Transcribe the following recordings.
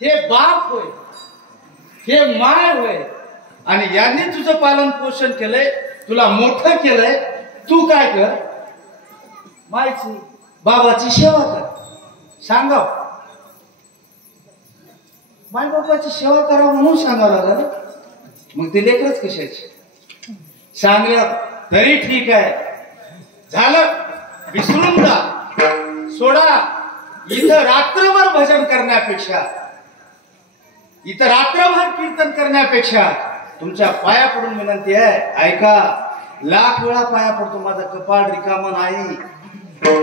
हे बाप होय, हे माय होय, आणि यांनी तुझं पालन पोषण केलंय, तुला मोठं केलंय. तू काय कर, मायची बाबाची सेवा कर. सांगा, माय बाबाची सेवा करा म्हणून सांगावं लागलं. मग ते लेकरच कशाचे सांगलं तरी ठीक आहे. झालं, विसरून जा, सोडा. इथं रात्रभर भजन करण्यापेक्षा, इथं रात्रभर कीर्तन करण्यापेक्षा तुमच्या पाया पडून विनंती आहे, ऐका. लाख वेळा पाया पडतो, माझं कपाळ रिकामं नाही.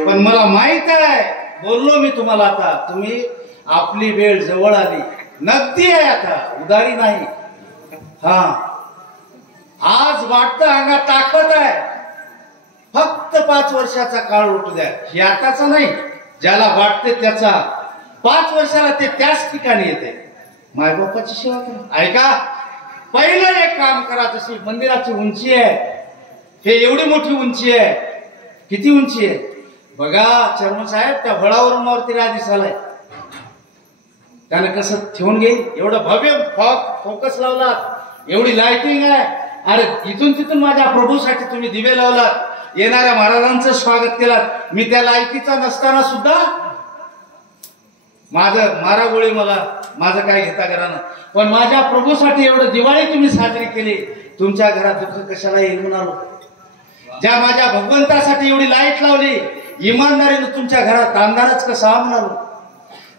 पण मला माहित आहे, बोललो मी तुम्हाला आता, तुम्ही आपली वेळ जवळ आली, नक्की आहे आता, उदारी नाही. हा, आज वाटतं अंगात ताकद आहे. फक्त 5 वर्षाचा काळ उठू द्या. हे आताचा नाही, ज्याला वाटते त्याचा. 5 वर्षाला ते त्याच ठिकाणी येते. मायबापाची सेवा करा. ऐका, पहिलं एक काम करा. तशी मंदिराची उंची आहे, हे एवढी मोठी उंची आहे. किती उंची आहे बघा चर्मन साहेब, त्या वडावरून वरती राह दिसालाय. त्यानं कसं ठेवून घेईल, एवढं भव्य फोकस लावला, एवढी लाइटिंग आहे. अरे इथून तिथून माझ्या प्रभूसाठी तुम्ही दिवे लावलात, येणाऱ्या महाराजांचं स्वागत केलं. मी त्या लायकीचा नसताना सुद्धा मारा गोळी मला, माझं काय घेता घरानं, पण माझ्या प्रभूसाठी एवढं दिवाळी तुम्ही साजरी केली. तुमच्या घरात दुःख कशाला येईल म्हणालो. ज्या माझ्या भगवंतासाठी एवढी लाईट लावली, इमानदारीनं तुमच्या घरात अंधारच कसा म्हणालो.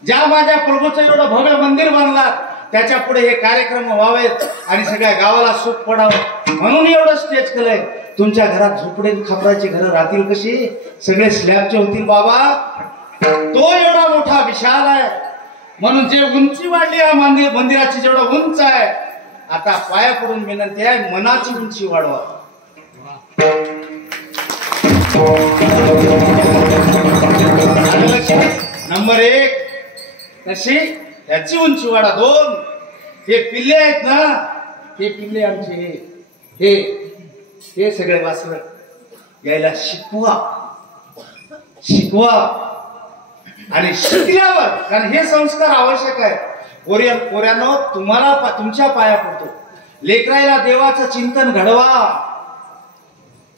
ज्या माझ्या प्रभूचं एवढं भव्य मंदिर बांधलात, त्याच्या पुढे हे कार्यक्रम व्हावेत आणि सगळ्या गावाला सुख पडावं म्हणून एवढं स्टेज केलंय. तुमच्या घरात झोपडे खापराची घरं राहतील कशी, सगळे स्लॅबचे होतील बाबा. तो एवढा मोठा विशाल आहे, म्हणून जे उंची वाढली या मंदिराची, जेवढं उंच आहे, आता पाया पडून विनंती आहे, मनाची उंची वाढवा. नंबर 1 कशी, त्याची उंची वाढा. 2 हे पिल्ले आहेत ना, हे पिल्ले आमचे, हे सगळे वासर यायला शिकवा. आणि शिकल्यावर, कारण हे संस्कार आवश्यक आहे. पोऱ्यानो, तुम्हाला तुमच्या पाया पडतो. लेकरायला देवाचं चिंतन घडवा,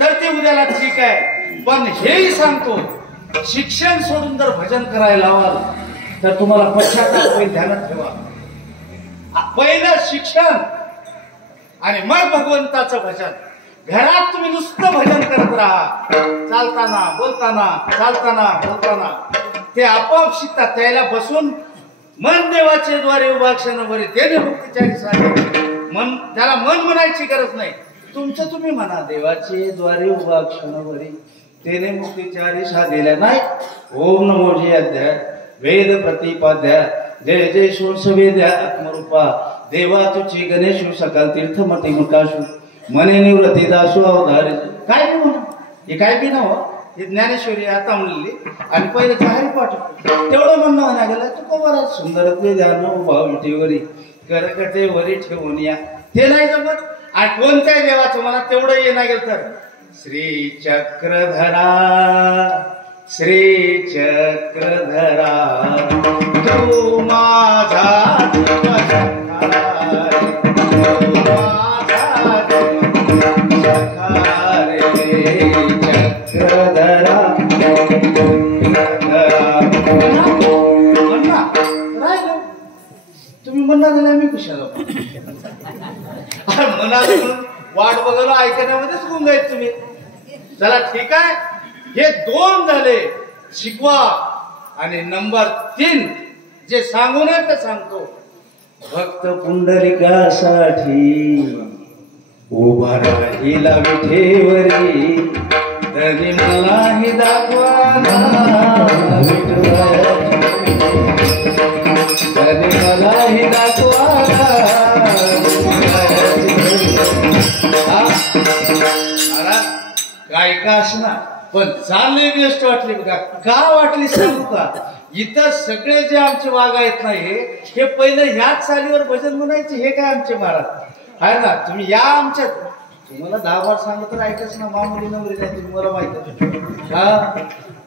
तर ते उद्याला ठीक आहे. पण हेही सांगतो, शिक्षण सोडून जर भजन करायला लावाल तर तुम्हाला पश्चाताप होईल. ध्यानात ठेवा, पहिलं शिक्षण आणि मग भगवंताचं भजन. घरात तुम्ही नुसतं भजन करत राहा, चालताना बोलताना ते आपोआप शिकतात. त्याला बसून मन देवाचे द्वारे उभा क्षणभरी तेने मुक्तीचारी साधे. मन, त्याला मन म्हणायची गरज नाही, तुमचं तुम्ही म्हणा, देवाचे द्वारे उभा क्षणभरी तेने मुक्तीचारी साधेल्या. नाही, ओम नमो जी अध्याय वेद प्रतिपाध्या जय जय सोनसवेद्या आत्मरूपा देवा तुझी गणेशू सकाल तीर्थमती मुकाशू मने निवृत्ती दासू अवधारे. काय बी म्हणा, हे काय बी नाव, हे ज्ञानेश्वरी आता म्हणलेली. आणि पहिले जाहीर पाठ तेवढं म्हणणं म्हणा गेलं, तू कोबरा सुंदर ते ध्यान भाव विटीवरी करकटे वरी ठेवून या. ते नाही जमत. आणि कोणत्याही देवाचं मला तेवढं येणं गेलं तर श्री चक्रधरा तू माझा चक्रधरा. तुम्ही म्हणणार गेला, मी कशाला म्हणाल वाट बघायला ऐकण्यामध्येच गुंग आहेत तुम्ही. चला ठीक आहे, हे 2 झाले, शिकवा. आणि नंबर 3 जे सांगू नये ते सांगतो. भक्त पुंडलिकासाठी उभा राहिला विठेवरी, तरी मलाही दाखवा तरी मलाही दाखवा. गायिका असणार, पण चालले बेस्ट वाटली बघा. का वाटली सांगू का, इथं सगळे जे आमचे वाघ आहेत ना, हे पहिलं ह्याच चालीवर भजन म्हणायचे. हे काय आमचे महाराज आहे ना, तुम्ही या आमच्या, तुम्हाला 10 बार सांगलं तर ऐकच ना, मामुली नवरी नाही, तुम्हाला माहित आहे.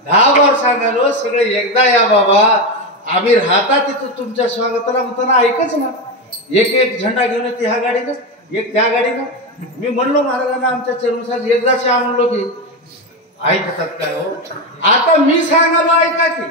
10 बार सांगालो, सगळे एकदा या बाबा. आम्ही राहता तिथं तुमच्या स्वागताला म्हणताना ऐकच ना, एक एक झेंडा घेऊन येते ह्या गाडीनं, एक त्या गाडीनं. मी म्हणलो महाराजांना आमच्या चरणसाहेब एकदाच या म्हणलो की ऐकतात काय हो. आता मी सांगालो ऐका की